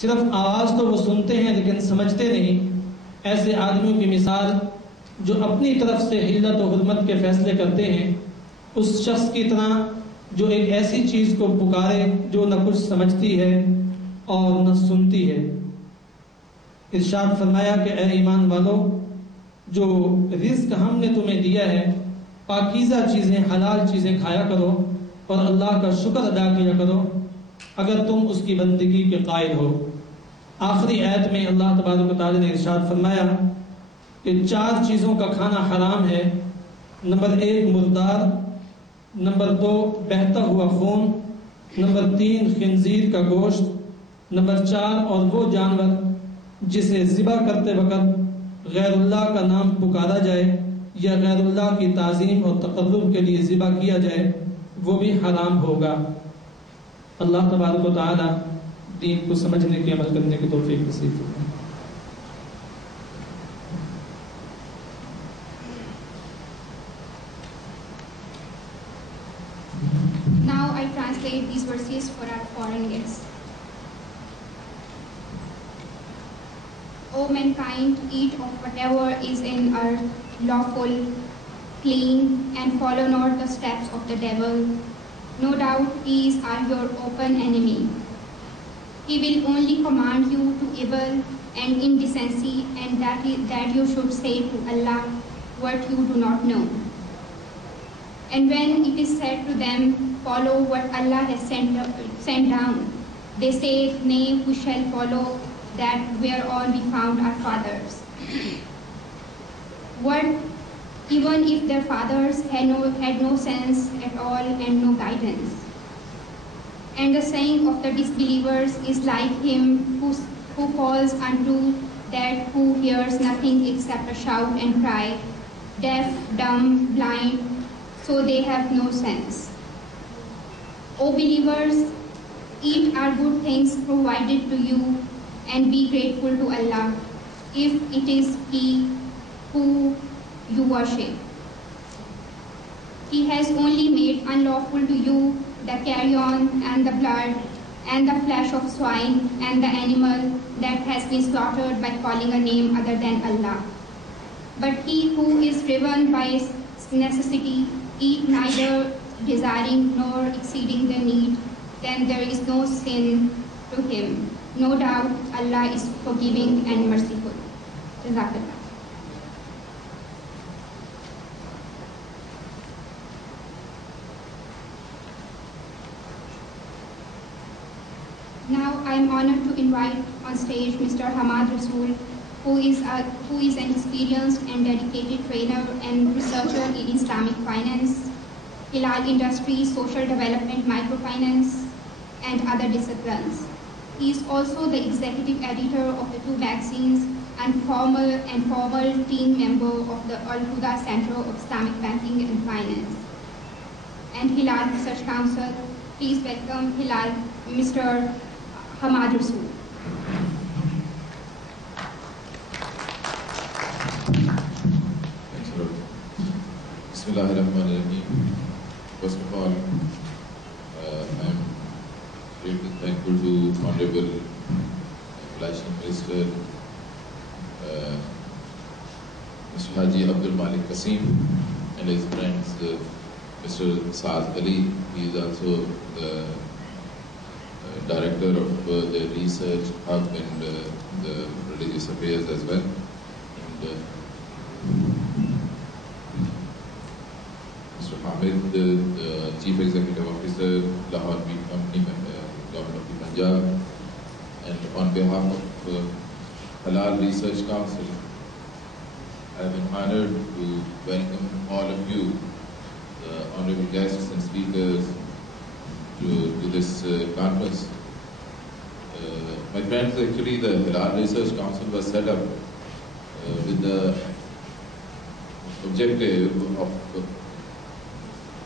सिर्फ आवाज़ तो वो सुनते हैं लेकिन समझते नहीं। ऐसे आदमियों की मिसाल जो अपनी तरफ से हिल्लत और हुर्मत के फैसले करते हैं, उस शख्स की तरह जो एक ऐसी चीज़ को पुकारे जो न कुछ समझती है और न सुनती है। इरशाद फरमाया कि ए ईमान वालों, जो रिज़्क हमने तुम्हें दिया है, पाकीज़ा चीज़ें, हलाल चीज़ें खाया करो और अल्लाह का शुक्र अदा किया करो अगर तुम उसकी बंदगी के कायल हो। आखिरी आयत में अल्लाह तबारक व तआला ने इरशाद फरमाया कि 4 चीज़ों का खाना हराम है। नंबर 1 मुर्दार, नंबर 2 बहता हुआ खून, नंबर 3 खिंजीर का गोश्त, नंबर 4 और वो जानवर जिसे ज़िबा करते वक़्त गैरुल्लाह का नाम पुकारा जाए या गैरुल्लाह की ताज़ीम और तक़र्रुब के लिए ज़िबा किया जाए, वो भी हराम होगा। अल्लाह तबारक व तआला दीन को समझने के, अमल करने की तौफीक नसीब फरमाए। Now I translate these verses for our foreign guests. O mankind, eat of whatever is in earth lawful, clean, and follow not the steps of the devil. No doubt he is your open enemy. He will only command you to evil and indecency, and that you should say to Allah what you do not know. And when it is said to them, follow what Allah has sent down, they say, nay, we shall follow that whereon we found our fathers. What, even if their fathers had no sense at all and no guidance. And the saying of the disbelievers is like him who calls unto that who hears nothing except a shout and cry, deaf, dumb, blind, so they have no sense. O believers, eat our good things provided to you and be grateful to Allah, if it is He who you worship. He has only made unlawful to you the carrion and the blood and the flesh of swine and the animal that has been slaughtered by calling a name other than Allah. But he who is driven by necessity, eat neither desiring nor exceeding the need, then there is no sin to him. No doubt Allah is forgiving and merciful. Jazakallah. Now I am honored to invite on stage Mr. Hamad Rasool, who is an experienced and dedicated trainer and researcher in Islamic finance, Halal industry, social development, microfinance, and other disciplines. He is also the executive editor of the 2 magazines and formal team member of the Al-Huda Center of Islamic Banking and Finance and Halal Research Council. Please welcome Halal, Mr. Hamad Rasool. Thanks a lot. Bismillahirrahmanirrahim. First of all, I am greatly thankful to Honorable Flashing Minister Mr. Haji Abdul Malik Qasim and his friends Mr. Saad Ali. He is also the director of the research hub and the religious affairs as well. And Mr. Hamid, the Chief Executive Officer, Lahore Meat Company, Government of the Punjab. And on behalf of Halal Research Council, I have been honored to welcome all of you, the honorable guests and speakers, to this conference. My friends, actually the Halal Research Council was set up with the objective of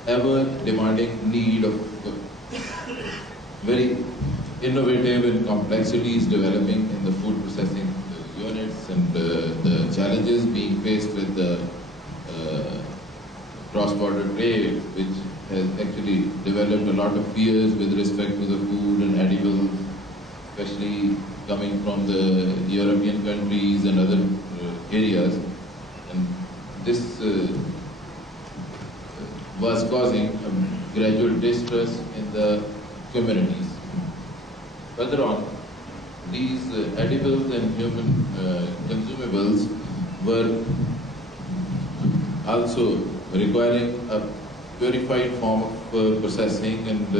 ever demanding need of very innovative and complexities developing in the food processing units and the challenges being faced with the cross-border trade, which has actually developed a lot of fears with respect to the food and edible especially coming from the European countries and other areas, and this was causing a gradual distress in the communities. Further on, these edibles and human consumables were also requiring a purified form of processing and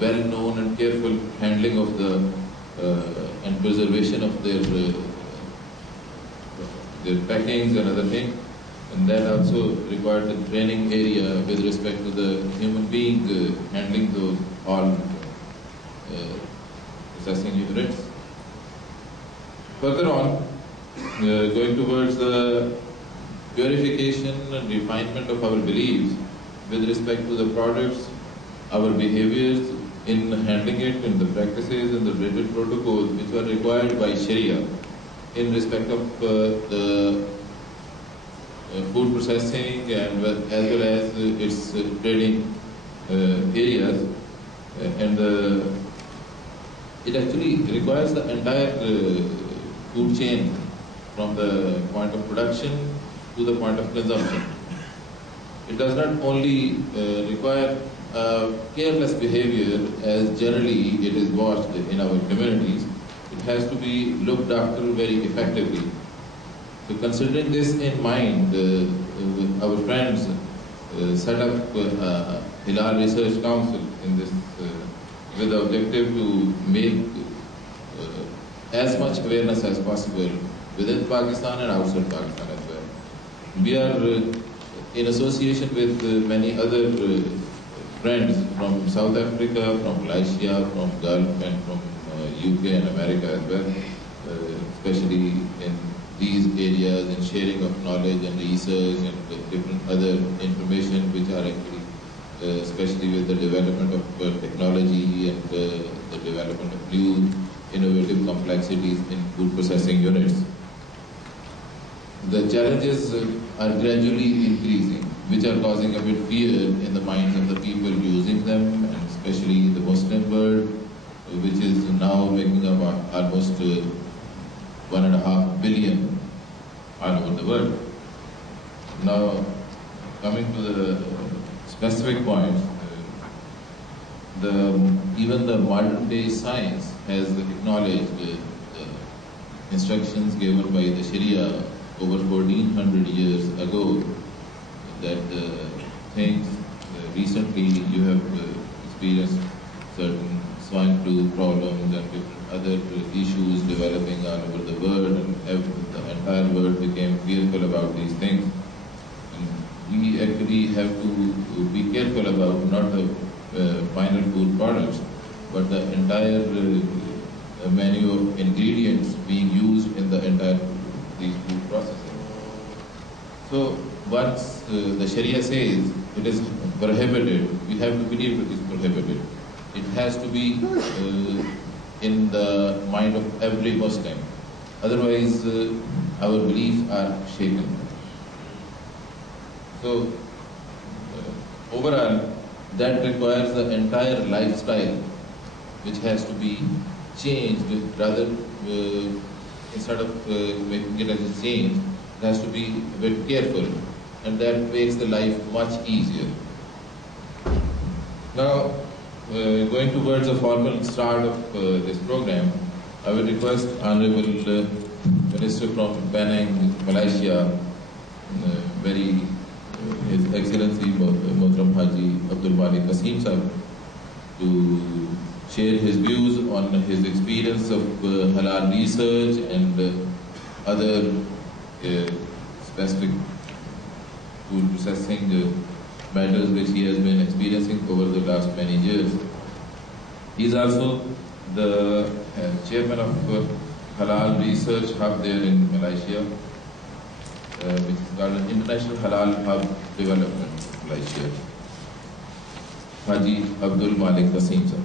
well-known and careful handling of the and preservation of their packings and other things, and that also required the training area with respect to the human being handling those all processing units. Further on, going towards the purification and refinement of our beliefs with respect to the products, our behaviors in handling it, and the practices and the related protocols which were required by Sharia in respect of the food processing and as well as its trading areas, and it actually requires the entire food chain from the point of production to the point of consumption. It does not only require careless behavior as generally it is watched in our communities. It has to be looked after very effectively. So considering this in mind, our friends set up Halal Research Council in this with the objective to make as much awareness as possible within Pakistan and outside Pakistan as well. We are in association with many other friends from South Africa, from Malaysia, from Gulf and from UK and America as well, especially in these areas in sharing of knowledge and research and different other information which are actually especially with the development of technology and the development of new innovative complexities in food processing units. The challenges are gradually increasing, which are causing a bit fear in the minds of the people using them, and especially the Muslim world, which is now making up almost 1.5 billion all over the world. Now, coming to the specific points, even the modern day science has acknowledged the instructions given by the Sharia over 1400 years ago, that things recently you have experienced certain swine flu problems and different other issues developing all over the world, and the entire world became fearful about these things. And we actually have to be careful about not the final food products, but the entire menu of ingredients being used in the entire these food processing. So once the Sharia says it is prohibited, we have to believe it is prohibited. It has to be in the mind of every Muslim. Otherwise, our beliefs are shaken. So overall, that requires the entire lifestyle, which has to be changed rather. Instead of making it as a change, it has to be a bit careful, and that makes the life much easier. Now, going towards the formal start of this program, I would request Honorable Minister from Penang, Malaysia, His Excellency Mohtaram Haji Abdul Malik Qasim Sahib, to share his views on his experience of halal research and other specific food processing matters which he has been experiencing over the last many years. He is also the chairman of Halal Research Hub there in Malaysia, which is called International Halal Hub Development Malaysia. Haji Abdul Malik Qasim Sahib.